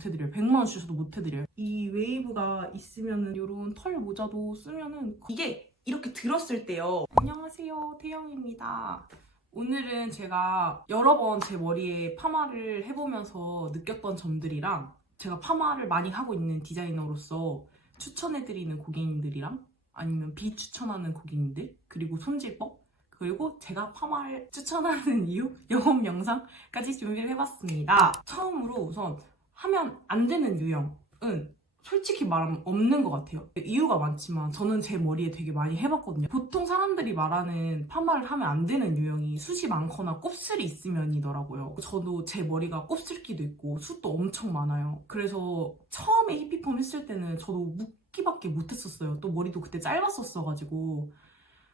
못 해드려요. 100만 원 주셔도 못 해드려요. 이 웨이브가 있으면은 이런 털 모자도 쓰면은 이게 이렇게 들었을 때요. 안녕하세요, 태영입니다. 오늘은 제가 여러 번 제 머리에 파마를 해보면서 느꼈던 점들이랑 제가 파마를 많이 하고 있는 디자이너로서 추천해드리는 고객님들이랑 아니면 비추천하는 고객님들, 그리고 손질법, 그리고 제가 파마를 추천하는 이유, 영업 영상까지 준비를 해봤습니다. 처음으로 우선 하면 안 되는 유형은 솔직히 말하면 없는 것 같아요. 이유가 많지만 저는 제 머리에 되게 많이 해봤거든요. 보통 사람들이 말하는 파마를 하면 안 되는 유형이 숱이 많거나 곱슬이 있으면이더라고요. 저도 제 머리가 곱슬기도 있고 숱도 엄청 많아요. 그래서 처음에 히피펌 했을 때는 저도 묶기밖에 못했었어요. 또 머리도 그때 짧았었어가지고.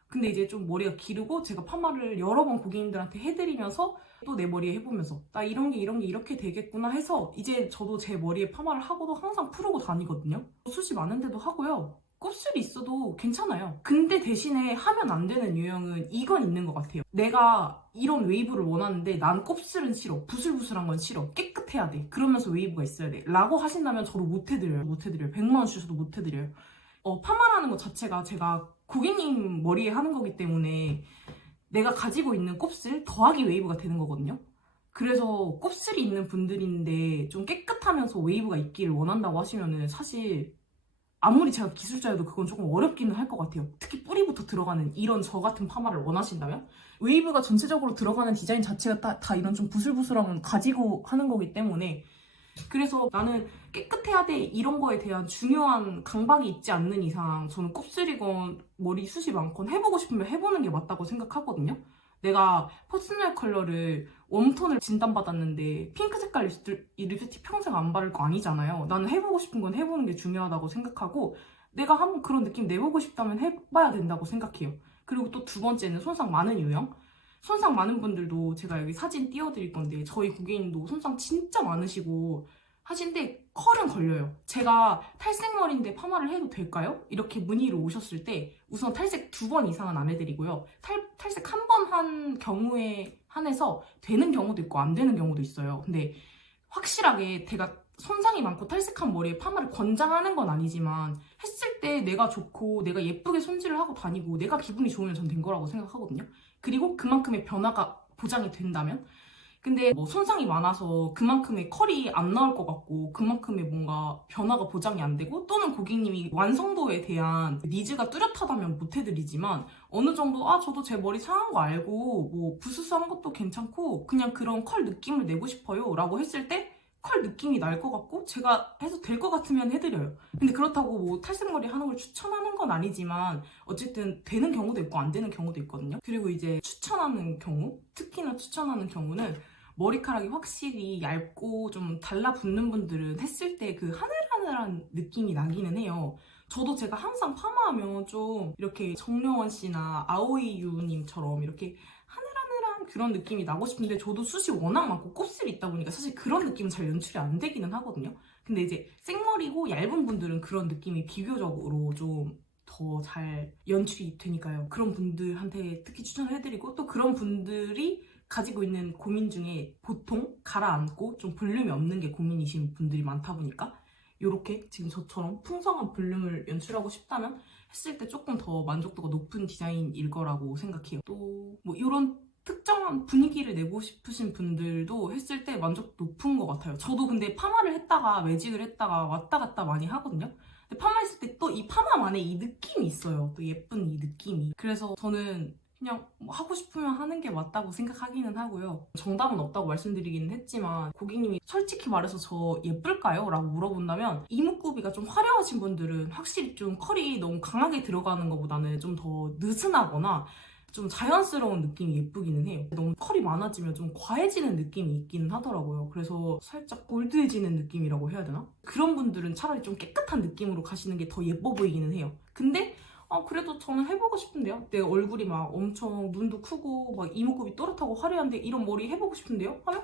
근데 이제 좀 머리가 기르고 제가 파마를 여러 번 고객님들한테 해드리면서 또 내 머리에 해보면서 나 이런 게 이렇게 되겠구나 해서 이제 저도 제 머리에 파마를 하고도 항상 풀고 다니거든요. 숱이 많은데도 하고요. 곱슬이 있어도 괜찮아요. 근데 대신에 하면 안 되는 유형은 이건 있는 것 같아요. 내가 이런 웨이브를 원하는데 난 곱슬은 싫어. 부슬부슬한 건 싫어. 깨끗해야 돼. 그러면서 웨이브가 있어야 돼. 라고 하신다면 저도 못 해드려요. 100만 원 주셔도 못 해드려요. 파마라는 것 자체가 제가 고객님 머리에 하는 거기 때문에 내가 가지고 있는 곱슬 더하기 웨이브가 되는 거거든요. 그래서 곱슬이 있는 분들인데 좀 깨끗하면서 웨이브가 있기를 원한다고 하시면은 사실 아무리 제가 기술자여도 그건 조금 어렵기는 할 것 같아요. 특히 뿌리부터 들어가는 이런 저 같은 파마를 원하신다면 웨이브가 전체적으로 들어가는 디자인 자체가 다 이런 좀 부슬부슬함을 가지고 하는 거기 때문에 그래서 나는 깨끗해야 돼 이런 거에 대한 중요한 강박이 있지 않는 이상 저는 곱슬이건 머리숱이 많건 해보고 싶으면 해보는 게 맞다고 생각하거든요. 내가 퍼스널 컬러를 웜톤을 진단받았는데 핑크 색깔 립스틱 평생 안 바를 거 아니잖아요. 나는 해보고 싶은 건 해보는 게 중요하다고 생각하고 내가 한번 그런 느낌 내보고 싶다면 해봐야 된다고 생각해요. 그리고 또 두 번째는 손상 많은 유형. 손상 많은 분들도 제가 여기 사진 띄워드릴 건데 저희 고객님도 손상 진짜 많으시고 하신데 컬은 걸려요. 제가 탈색머리인데 파마를 해도 될까요? 이렇게 문의로 오셨을 때 우선 탈색 2번 이상은 안 해드리고요. 탈색 1번 한 경우에 한해서 되는 경우도 있고 안 되는 경우도 있어요. 근데 확실하게 제가 손상이 많고 탈색한 머리에 파마를 권장하는 건 아니지만 했을 때 내가 좋고 내가 예쁘게 손질을 하고 다니고 내가 기분이 좋으면 전 된 거라고 생각하거든요. 그리고 그만큼의 변화가 보장이 된다면 근데 뭐 손상이 많아서 그만큼의 컬이 안 나올 것 같고 그만큼의 뭔가 변화가 보장이 안 되고 또는 고객님이 완성도에 대한 니즈가 뚜렷하다면 못 해드리지만 어느 정도 저도 제 머리 상한 거 알고 뭐 부스스한 것도 괜찮고 그냥 그런 컬 느낌을 내고 싶어요 라고 했을 때 컬 느낌이 날 것 같고 제가 해서 될 것 같으면 해드려요. 근데 그렇다고 뭐 탈색머리 하는 걸 추천하는 건 아니지만 어쨌든 되는 경우도 있고 안 되는 경우도 있거든요. 그리고 이제 추천하는 경우, 특히나 추천하는 경우는 머리카락이 확실히 얇고 좀 달라붙는 분들은 했을 때 그 하늘하늘한 느낌이 나기는 해요. 저도 제가 항상 파마하면 좀 이렇게 정려원 씨나 아오이 유님처럼 이렇게 하늘하늘한 그런 느낌이 나고 싶은데 저도 숱이 워낙 많고 곱슬이 있다 보니까 사실 그런 느낌은 잘 연출이 안 되기는 하거든요. 근데 이제 생머리고 얇은 분들은 그런 느낌이 비교적으로 좀 더 잘 연출이 되니까요. 그런 분들한테 특히 추천을 해드리고 또 그런 분들이 가지고 있는 고민 중에 보통 가라앉고 좀 볼륨이 없는 게 고민이신 분들이 많다 보니까 이렇게 지금 저처럼 풍성한 볼륨을 연출하고 싶다면 했을 때 조금 더 만족도가 높은 디자인일 거라고 생각해요. 또 뭐 이런 특정한 분위기를 내고 싶으신 분들도 했을 때 만족도 높은 것 같아요. 저도 근데 파마를 했다가 매직을 했다가 왔다 갔다 많이 하거든요. 근데 파마했을 때 또 이 파마만의 이 느낌이 있어요. 또 예쁜 이 느낌이. 그래서 저는 그냥 뭐 하고 싶으면 하는 게 맞다고 생각하기는 하고요. 정답은 없다고 말씀드리기는 했지만 고객님이 솔직히 말해서 저 예쁠까요? 라고 물어본다면 이목구비가 좀 화려하신 분들은 확실히 좀 컬이 너무 강하게 들어가는 것보다는 좀 더 느슨하거나 좀 자연스러운 느낌이 예쁘기는 해요. 너무 컬이 많아지면 좀 과해지는 느낌이 있기는 하더라고요. 그래서 살짝 골드해지는 느낌이라고 해야 되나? 그런 분들은 차라리 좀 깨끗한 느낌으로 가시는 게 더 예뻐 보이기는 해요. 근데 그래도 저는 해보고 싶은데요. 내 얼굴이 막 엄청 눈도 크고 막 이목구비 또렷하고 화려한데 이런 머리 해보고 싶은데요? 하면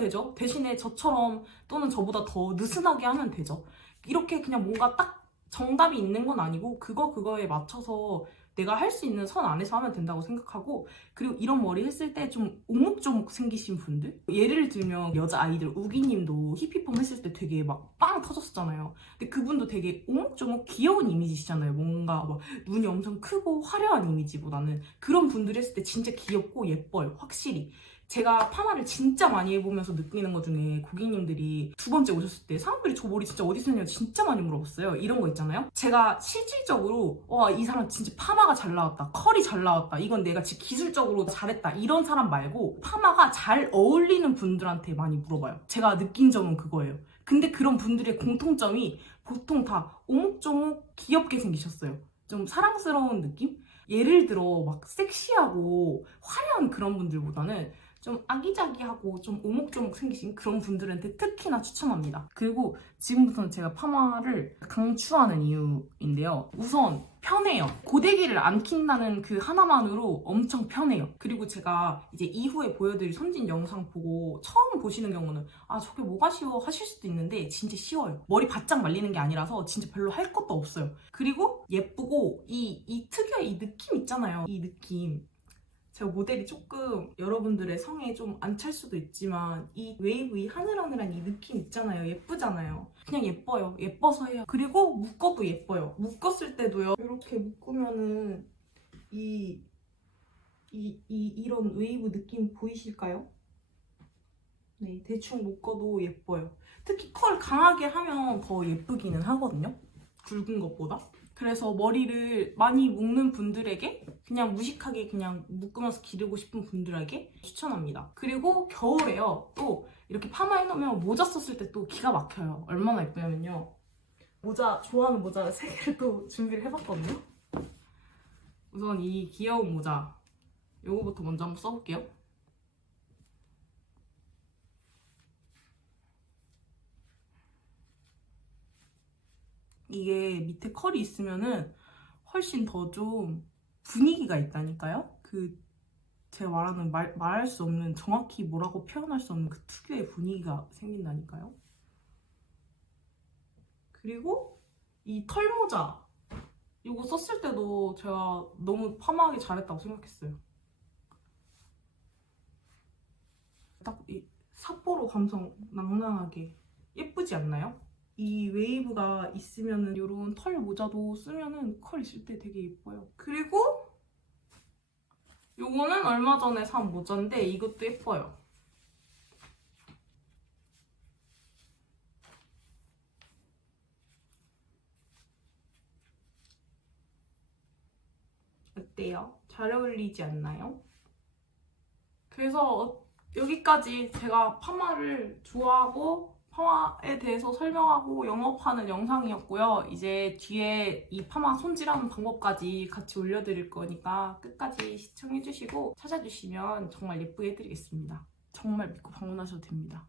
되죠. 대신에 저처럼 또는 저보다 더 느슨하게 하면 되죠. 이렇게 그냥 뭔가 딱 정답이 있는 건 아니고 그거에 맞춰서 내가 할 수 있는 선 안에서 하면 된다고 생각하고, 그리고 이런 머리 했을 때 좀 오목조목 생기신 분들, 예를 들면 여자아이들 우기님도 히피펌 했을 때 되게 막 빵 터졌잖아요. 근데 그분도 되게 오목조목 귀여운 이미지시잖아요. 뭔가 막 눈이 엄청 크고 화려한 이미지보다는 그런 분들이 했을 때 진짜 귀엽고 예뻐요. 확실히 제가 파마를 진짜 많이 해보면서 느끼는 것 중에 고객님들이 두 번째 오셨을 때 사람들이 저 머리 진짜 어디서 했냐고 진짜 많이 물어봤어요. 이런 거 있잖아요. 제가 실질적으로 와, 이 사람 진짜 파마가 잘 나왔다, 컬이 잘 나왔다, 이건 내가 진짜 기술적으로 잘했다, 이런 사람 말고 파마가 잘 어울리는 분들한테 많이 물어봐요. 제가 느낀 점은 그거예요. 근데 그런 분들의 공통점이 보통 다 오목조목 귀엽게 생기셨어요. 좀 사랑스러운 느낌? 예를 들어 막 섹시하고 화려한 그런 분들보다는 좀 아기자기하고 좀 오목조목 생기신 그런 분들한테 특히나 추천합니다. 그리고 지금부터는 제가 파마를 강추하는 이유인데요. 우선 편해요. 고데기를 안 킨다는 그 하나만으로 엄청 편해요. 그리고 제가 이제 이후에 보여드릴 손진 영상 보고 처음 보시는 경우는 아, 저게 뭐가 쉬워 하실 수도 있는데 진짜 쉬워요. 머리 바짝 말리는 게 아니라서 진짜 별로 할 것도 없어요. 그리고 예쁘고 이 특유의 이 느낌 있잖아요. 이 느낌. 제가 모델이 조금 여러분들의 성에 좀 안 찰 수도 있지만 이 웨이브, 이 하늘하늘한 이 느낌 있잖아요. 예쁘잖아요. 그냥 예뻐요. 예뻐서 해요. 그리고 묶어도 예뻐요. 묶었을 때도요. 이렇게 묶으면은 이런 웨이브 느낌 보이실까요? 네, 대충 묶어도 예뻐요. 특히 컬 강하게 하면 더 예쁘기는 하거든요. 굵은 것보다. 그래서 머리를 많이 묶는 분들에게, 그냥 무식하게 그냥 묶으면서 기르고 싶은 분들에게 추천합니다. 그리고 겨울에요. 또 이렇게 파마 해놓으면 모자 썼을 때 또 기가 막혀요. 얼마나 예쁘냐면요. 모자, 좋아하는 모자 3개를 또 준비를 해봤거든요. 우선 이 귀여운 모자, 요거부터 먼저 한번 써볼게요. 이게 밑에 컬이 있으면은 훨씬 더 좀 분위기가 있다니까요? 제가 말하는 말할 수 없는, 정확히 뭐라고 표현할 수 없는 그 특유의 분위기가 생긴다니까요? 그리고 이 털모자, 이거 썼을 때도 제가 너무 파마하기 잘했다고 생각했어요. 딱 이 삿포로 감성 낭낭하게 예쁘지 않나요? 이 웨이브가 있으면은 이런 털 모자도 쓰면은 컬 있을 때 되게 예뻐요. 그리고 요거는 얼마 전에 산 모자인데 이것도 예뻐요. 어때요? 잘 어울리지 않나요? 그래서 여기까지 제가 파마를 좋아하고 파마에 대해서 설명하고 영업하는 영상이었고요. 이제 뒤에 이 파마 손질하는 방법까지 같이 올려드릴 거니까 끝까지 시청해주시고 찾아주시면 정말 예쁘게 해드리겠습니다. 정말 믿고 방문하셔도 됩니다.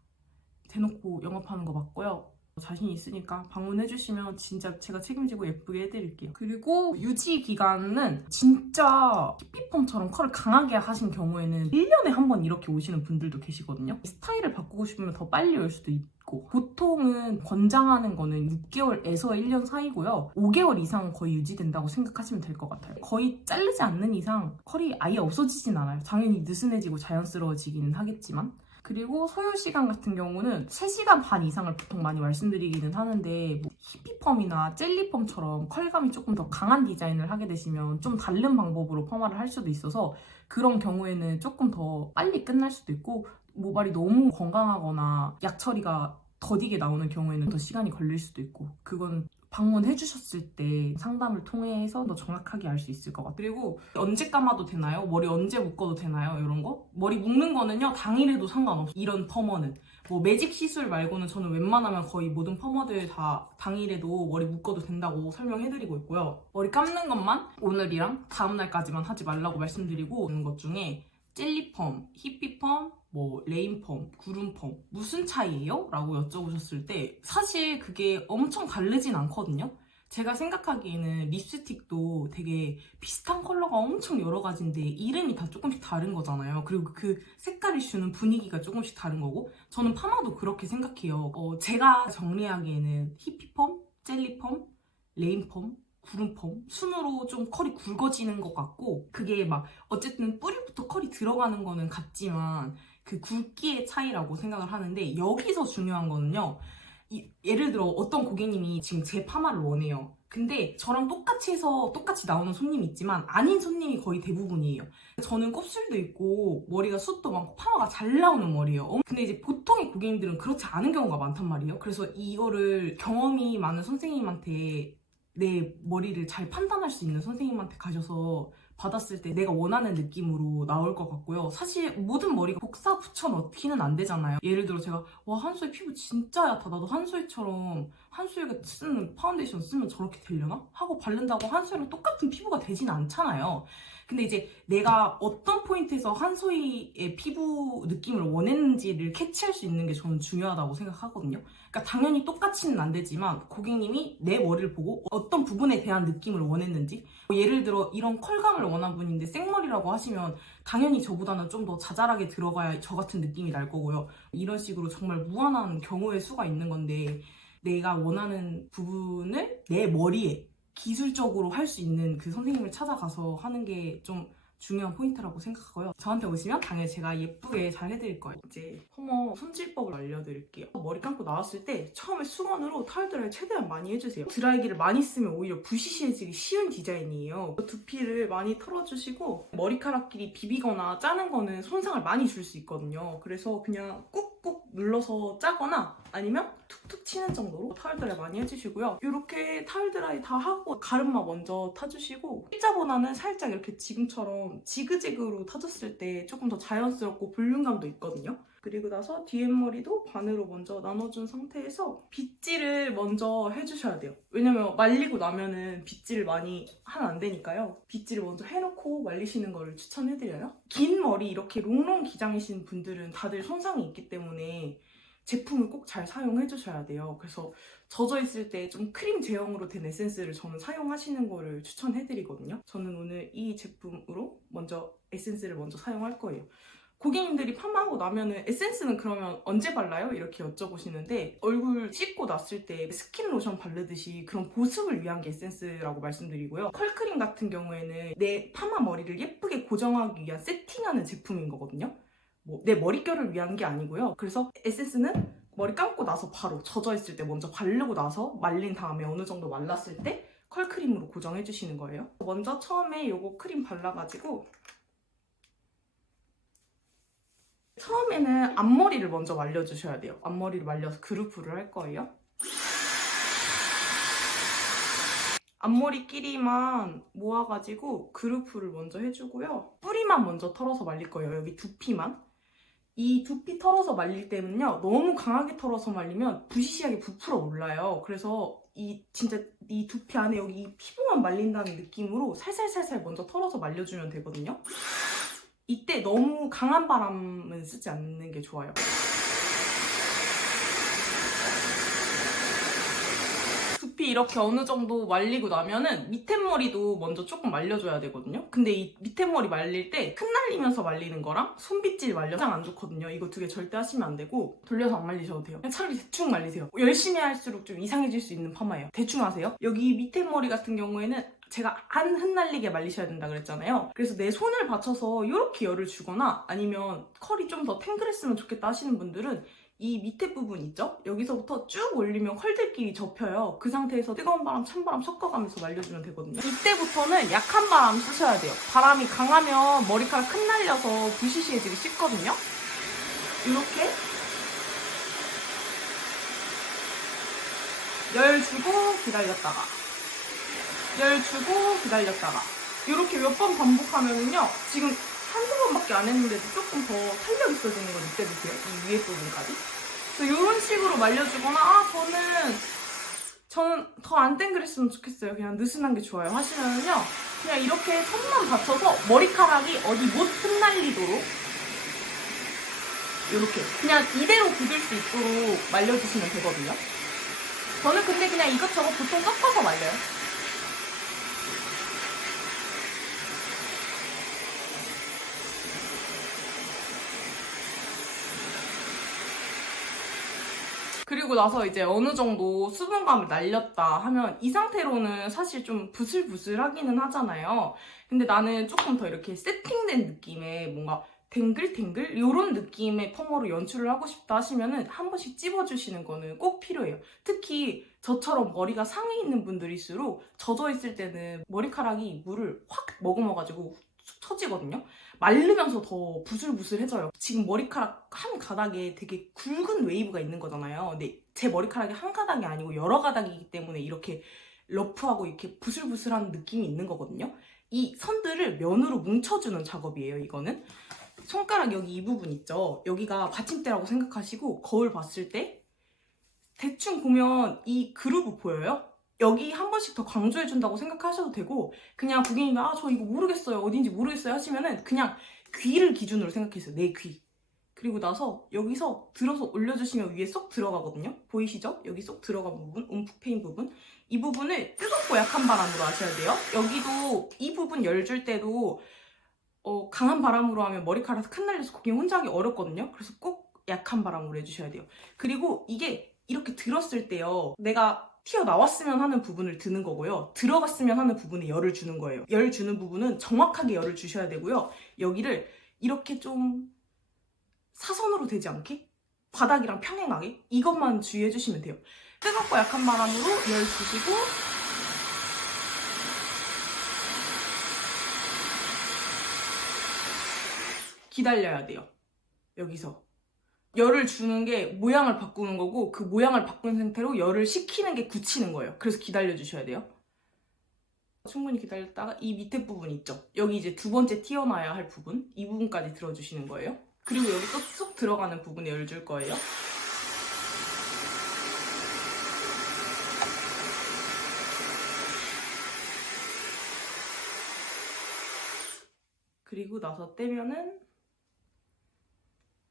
대놓고 영업하는 거 맞고요. 자신 있으니까 방문해주시면 진짜 제가 책임지고 예쁘게 해드릴게요. 그리고 유지 기간은 진짜 히피펌처럼 컬을 강하게 하신 경우에는 1년에 한 번 이렇게 오시는 분들도 계시거든요. 스타일을 바꾸고 싶으면 더 빨리 올 수도 있고, 보통은 권장하는 거는 6개월에서 1년 사이고요. 5개월 이상 거의 유지된다고 생각하시면 될 것 같아요. 거의 자르지 않는 이상 컬이 아예 없어지진 않아요. 당연히 느슨해지고 자연스러워지기는 하겠지만. 그리고 소요시간 같은 경우는 3시간 반 이상을 보통 많이 말씀드리기는 하는데, 뭐 히피펌이나 젤리펌처럼 컬감이 조금 더 강한 디자인을 하게 되시면 좀 다른 방법으로 펌화를 할 수도 있어서 그런 경우에는 조금 더 빨리 끝날 수도 있고, 모발이 너무 건강하거나 약 처리가 더디게 나오는 경우에는 더 시간이 걸릴 수도 있고, 그건 방문해 주셨을 때 상담을 통해서 더 정확하게 알 수 있을 것 같아요. 그리고 언제 감아도 되나요? 머리 언제 묶어도 되나요? 이런 거? 머리 묶는 거는요, 당일에도 상관없어요. 이런 펌어는. 뭐 매직 시술 말고는 저는 웬만하면 거의 모든 펌어들 다 당일에도 머리 묶어도 된다고 설명해드리고 있고요. 머리 감는 것만 오늘이랑 다음날까지만 하지 말라고 말씀드리고 있는 것 중에 젤리펌, 히피펌, 뭐 레인펌, 구름펌 무슨 차이예요? 라고 여쭤보셨을 때 사실 그게 엄청 다르진 않거든요. 제가 생각하기에는 립스틱도 되게 비슷한 컬러가 엄청 여러 가지인데 이름이 다 조금씩 다른 거잖아요. 그리고 그 색깔이 주는 분위기가 조금씩 다른 거고, 저는 파마도 그렇게 생각해요. 제가 정리하기에는 히피펌, 젤리펌, 레인펌, 구름펌? 순으로 좀 컬이 굵어지는 것 같고, 그게 막 어쨌든 뿌리부터 컬이 들어가는 거는 같지만 그 굵기의 차이라고 생각을 하는데, 여기서 중요한 거는요, 예를 들어 어떤 고객님이 지금 제 파마를 원해요. 근데 저랑 똑같이 해서 똑같이 나오는 손님이 있지만 아닌 손님이 거의 대부분이에요. 저는 곱슬도 있고 머리가 숱도 많고 파마가 잘 나오는 머리예요. 근데 이제 보통의 고객님들은 그렇지 않은 경우가 많단 말이에요. 그래서 이거를 경험이 많은 선생님한테, 내 머리를 잘 판단할 수 있는 선생님한테 가셔서 받았을 때 내가 원하는 느낌으로 나올 것 같고요. 사실 모든 머리가 복사 붙여 넣기는 안 되잖아요. 예를 들어 제가 와, 한소희 피부 진짜 얕아, 나도 한소희처럼 한소희가 쓰는 파운데이션 쓰면 저렇게 되려나? 하고 바른다고 한소희랑 똑같은 피부가 되진 않잖아요. 근데 이제 내가 어떤 포인트에서 한소희의 피부 느낌을 원했는지를 캐치할 수 있는 게 저는 중요하다고 생각하거든요. 그러니까 당연히 똑같이는 안 되지만 고객님이 내 머리를 보고 어떤 부분에 대한 느낌을 원했는지, 예를 들어 이런 컬감을 원한 분인데 생머리라고 하시면 당연히 저보다는 좀 더 자잘하게 들어가야 저 같은 느낌이 날 거고요. 이런 식으로 정말 무한한 경우의 수가 있는 건데, 내가 원하는 부분을 내 머리에 기술적으로 할 수 있는 그 선생님을 찾아가서 하는 게 좀 중요한 포인트라고 생각하고요. 저한테 오시면 당연히 제가 예쁘게 잘 해드릴 거예요. 이제 펌머 손질법을 알려드릴게요. 머리 감고 나왔을 때 처음에 수건으로 타월 드라이 최대한 많이 해주세요. 드라이기를 많이 쓰면 오히려 부시시해지기 쉬운 디자인이에요. 두피를 많이 털어주시고, 머리카락끼리 비비거나 짜는 거는 손상을 많이 줄 수 있거든요. 그래서 그냥 꾹꾹 눌러서 짜거나 아니면 툭툭 치는 정도로 타월 드라이 많이 해주시고요. 이렇게 타월 드라이 다 하고 가르마 먼저 타주시고, 일자보다는 살짝 이렇게 지금처럼 지그재그로 타줬을 때 조금 더 자연스럽고 볼륨감도 있거든요. 그리고 나서 뒤에머리도 반으로 먼저 나눠준 상태에서 빗질을 먼저 해주셔야 돼요. 왜냐면 말리고 나면은 빗질을 많이 하면 안 되니까요. 빗질을 먼저 해놓고 말리시는 거를 추천해드려요. 긴 머리 이렇게 롱롱 기장이신 분들은 다들 손상이 있기 때문에 제품을 꼭 잘 사용해 주셔야 돼요. 그래서 젖어 있을 때 좀 크림 제형으로 된 에센스를 저는 사용하시는 거를 추천해 드리거든요. 저는 오늘 이 제품으로 먼저 에센스를 먼저 사용할 거예요. 고객님들이 파마하고 나면은 에센스는 그러면 언제 발라요? 이렇게 여쭤보시는데, 얼굴 씻고 났을 때 스킨 로션 바르듯이 그런 보습을 위한 게 에센스라고 말씀드리고요. 컬크림 같은 경우에는 내 파마 머리를 예쁘게 고정하기 위한 세팅하는 제품인 거거든요. 내 머릿결을 위한 게 아니고요. 그래서 에센스는 머리 감고 나서 바로 젖어 있을 때 먼저 바르고 나서 말린 다음에 어느 정도 말랐을 때 컬크림으로 고정해 주시는 거예요. 먼저 처음에 요거 크림 발라가지고, 처음에는 앞머리를 먼저 말려주셔야 돼요. 앞머리를 말려서 그루프를 할 거예요. 앞머리끼리만 모아가지고 그루프를 먼저 해주고요. 뿌리만 먼저 털어서 말릴 거예요. 여기 두피만. 이 두피 털어서 말릴 때는요, 너무 강하게 털어서 말리면 부시시하게 부풀어 올라요. 그래서 진짜 이 두피 안에 여기 이 피부만 말린다는 느낌으로 살살살살 먼저 털어서 말려주면 되거든요. 이때 너무 강한 바람은 쓰지 않는 게 좋아요. 두피 이렇게 어느 정도 말리고 나면은 밑에 머리도 먼저 조금 말려줘야 되거든요. 근데 이 밑에 머리 말릴 때 흩날리면서 말리는 거랑 손빗질 말려서 안 좋거든요. 이거 두 개 절대 하시면 안 되고, 돌려서 안 말리셔도 돼요. 그냥 차라리 대충 말리세요. 열심히 할수록 좀 이상해질 수 있는 파마예요. 대충 하세요. 여기 밑에 머리 같은 경우에는 제가 안 흩날리게 말리셔야 된다 그랬잖아요. 그래서 내 손을 받쳐서 이렇게 열을 주거나, 아니면 컬이 좀 더 탱글했으면 좋겠다 하시는 분들은 이 밑에 부분 있죠? 여기서부터 쭉 올리면 컬들끼리 접혀요. 그 상태에서 뜨거운 바람, 찬바람 섞어가면서 말려주면 되거든요. 이때부터는 약한 바람 쓰셔야 돼요. 바람이 강하면 머리카락 흩날려서 부시시해지기 쉽거든요. 이렇게 열 주고 기다렸다가, 열 주고 기다렸다가, 이렇게 몇 번 반복하면은요, 지금 한두 번밖에 안 했는데도 조금 더 탄력 있어지는 걸 느껴지세요? 이 위에 부분까지. 그래서 이런 식으로 말려주거나, 저는 더 안 땡그랬으면 좋겠어요. 그냥 느슨한 게 좋아요 하시면은요, 그냥 이렇게 손만 받쳐서 머리카락이 어디 못 흩날리도록 이렇게 그냥 이대로 굳을 수 있도록 말려주시면 되거든요. 저는 근데 그냥 이것저것 보통 섞어서 말려요. 그리고 나서 이제 어느 정도 수분감을 날렸다 하면 이 상태로는 사실 좀 부슬부슬하기는 하잖아요. 근데 나는 조금 더 이렇게 세팅된 느낌의 뭔가 댕글댕글 이런 느낌의 펌으로 연출을 하고 싶다 하시면은 한 번씩 찝어주시는 거는 꼭 필요해요. 특히 저처럼 머리가 상해 있는 분들일수록 젖어 있을 때는 머리카락이 물을 확 머금어가지고 쑥 처지거든요. 마르면서 더 부슬부슬해져요. 지금 머리카락 한 가닥에 되게 굵은 웨이브가 있는 거잖아요. 근데 제 머리카락이 한 가닥이 아니고 여러 가닥이기 때문에 이렇게 러프하고 이렇게 부슬부슬한 느낌이 있는 거거든요. 이 선들을 면으로 뭉쳐주는 작업이에요, 이거는. 손가락 여기 이 부분 있죠? 여기가 받침대라고 생각하시고 거울 봤을 때 대충 보면 이 그루브 보여요? 여기 한 번씩 더 강조해준다고 생각하셔도 되고 그냥 고객님이 저 이거 모르겠어요, 어딘지 모르겠어요 하시면은 그냥 귀를 기준으로 생각해주세요. 내 귀. 그리고 나서 여기서 들어서 올려주시면 위에 쏙 들어가거든요. 보이시죠? 여기 쏙 들어간 부분, 움푹 패인 부분. 이 부분을 뜨겁고 약한 바람으로 하셔야 돼요. 여기도 이 부분 열 줄 때도 강한 바람으로 하면 머리카락 흩날려서 고객님 혼자 하기 어렵거든요. 그래서 꼭 약한 바람으로 해주셔야 돼요. 그리고 이게 이렇게 들었을 때요, 내가 튀어나왔으면 하는 부분을 드는 거고요, 들어갔으면 하는 부분에 열을 주는 거예요. 열 주는 부분은 정확하게 열을 주셔야 되고요, 여기를 이렇게 좀 사선으로 되지 않게 바닥이랑 평행하게 이것만 주의해 주시면 돼요. 뜨겁고 약한 바람으로 열 주시고 기다려야 돼요. 여기서 열을 주는 게 모양을 바꾸는 거고 그 모양을 바꾼 상태로 열을 식히는 게 굳히는 거예요. 그래서 기다려 주셔야 돼요. 충분히 기다렸다가 이 밑에 부분 있죠? 여기 이제 두 번째 튀어나와야 할 부분, 이 부분까지 들어주시는 거예요. 그리고 여기 쏙 들어가는 부분에 열 줄 거예요. 그리고 나서 떼면은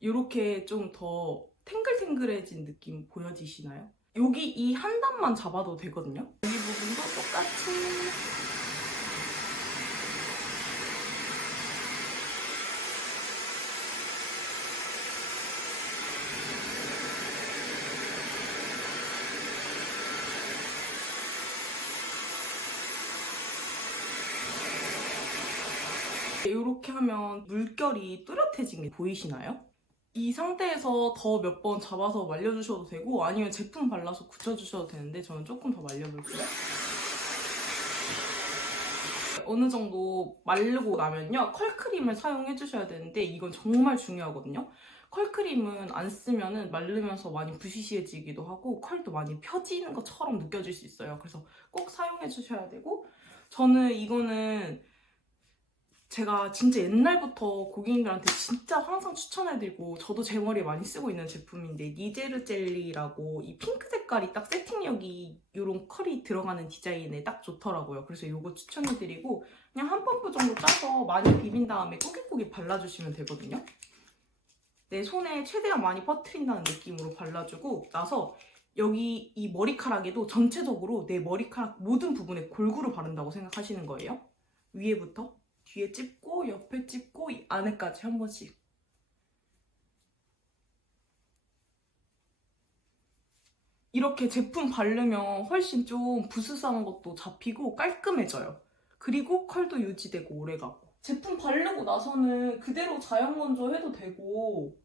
이렇게 좀 더 탱글탱글해진 느낌 보여지시나요? 여기 이 한 단만 잡아도 되거든요. 여기 부분도 똑같이 이렇게 하면 물결이 뚜렷해진 게 보이시나요? 이 상태에서 더 몇 번 잡아서 말려주셔도 되고 아니면 제품 발라서 굳혀주셔도 되는데 저는 조금 더 말려볼게요. 어느 정도 마르고 나면요, 컬크림을 사용해주셔야 되는데 이건 정말 중요하거든요. 컬크림은 안 쓰면은 마르면서 많이 부시시해지기도 하고 컬도 많이 펴지는 것처럼 느껴질 수 있어요. 그래서 꼭 사용해주셔야 되고, 저는 이거는 제가 진짜 옛날부터 고객님들한테 진짜 항상 추천해드리고 저도 제 머리에 많이 쓰고 있는 제품인데, 니제르 젤리라고 이 핑크 색깔이 딱 세팅력이 이런 컬이 들어가는 디자인에 딱 좋더라고요. 그래서 이거 추천해드리고 그냥 한 펌프 정도 짜서 많이 비빈 다음에 꾸깃꾸깃 발라주시면 되거든요. 내 손에 최대한 많이 퍼트린다는 느낌으로 발라주고 나서 여기 이 머리카락에도 전체적으로 내 머리카락 모든 부분에 골고루 바른다고 생각하시는 거예요. 위에부터 뒤에 찝고 옆에 찝고 이 안에까지 한 번씩. 이렇게 제품 바르면 훨씬 좀 부스스한 것도 잡히고 깔끔해져요. 그리고 컬도 유지되고 오래가고. 제품 바르고 나서는 그대로 자연 건조해도 되고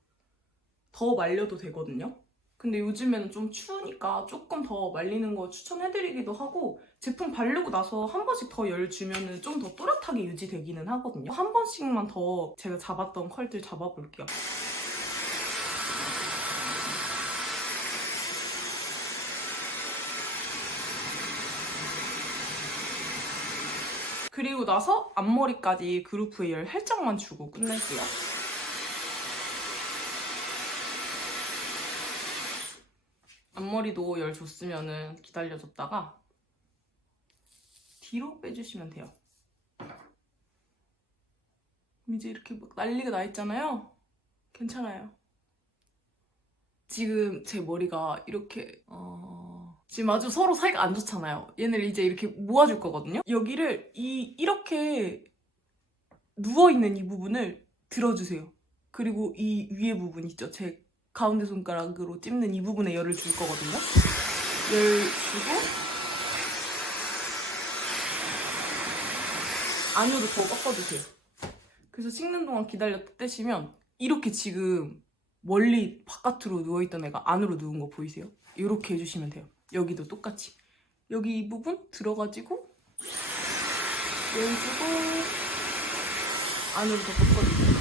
더 말려도 되거든요. 근데 요즘에는 좀 추우니까 조금 더 말리는 거 추천해드리기도 하고, 제품 바르고 나서 한 번씩 더 열 주면은 좀 더 또렷하게 유지되기는 하거든요. 한 번씩만 더 제가 잡았던 컬들 잡아볼게요. 그리고 나서 앞머리까지 그루프에 열 살짝만 주고 끝낼게요. 앞머리도 열 줬으면은 기다려줬다가 뒤로 빼주시면 돼요. 이제 이렇게 막 난리가 나 있잖아요. 괜찮아요. 지금 제 머리가 이렇게 지금 아주 서로 사이가 안 좋잖아요. 얘를 이제 이렇게 모아줄 거거든요. 여기를 이렇게 누워있는 이 부분을 들어주세요. 그리고 이 위에 부분 있죠? 제 가운데 손가락으로 찝는 이 부분에 열을 줄 거거든요. 열 주고 안으로 더 꺾어주세요. 그래서 식는 동안 기다렸다 떼시면 이렇게 지금 멀리 바깥으로 누워있던 애가 안으로 누운 거 보이세요? 이렇게 해주시면 돼요. 여기도 똑같이. 여기 이 부분 들어가지고 열주고 안으로 더 꺾어주세요.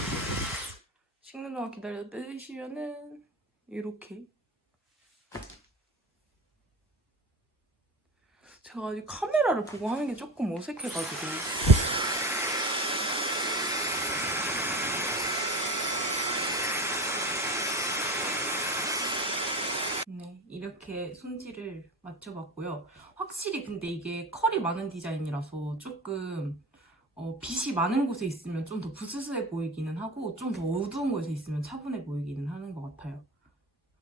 식는 동안 기다렸다 떼시면은 이렇게. 제가 아직 카메라를 보고 하는 게 조금 어색해가지고. 네, 이렇게 손질을 맞춰봤고요. 확실히 근데 이게 컬이 많은 디자인이라서 조금 빛이 많은 곳에 있으면 좀 더 부스스해 보이기는 하고 좀 더 어두운 곳에 있으면 차분해 보이기는 하는 것 같아요.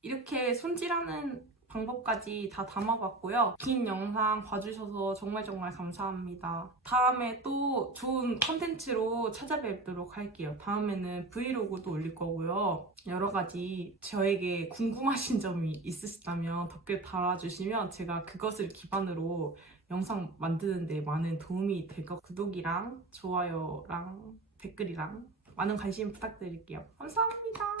이렇게 손질하는 방법까지 다 담아봤고요. 긴 영상 봐주셔서 정말 감사합니다. 다음에 또 좋은 컨텐츠로 찾아뵙도록 할게요. 다음에는 브이로그도 올릴 거고요. 여러 가지 저에게 궁금하신 점이 있으시다면 댓글 달아주시면 제가 그것을 기반으로 영상 만드는데 많은 도움이 될 것 같아요. 구독이랑 좋아요랑 댓글이랑 많은 관심 부탁드릴게요. 감사합니다.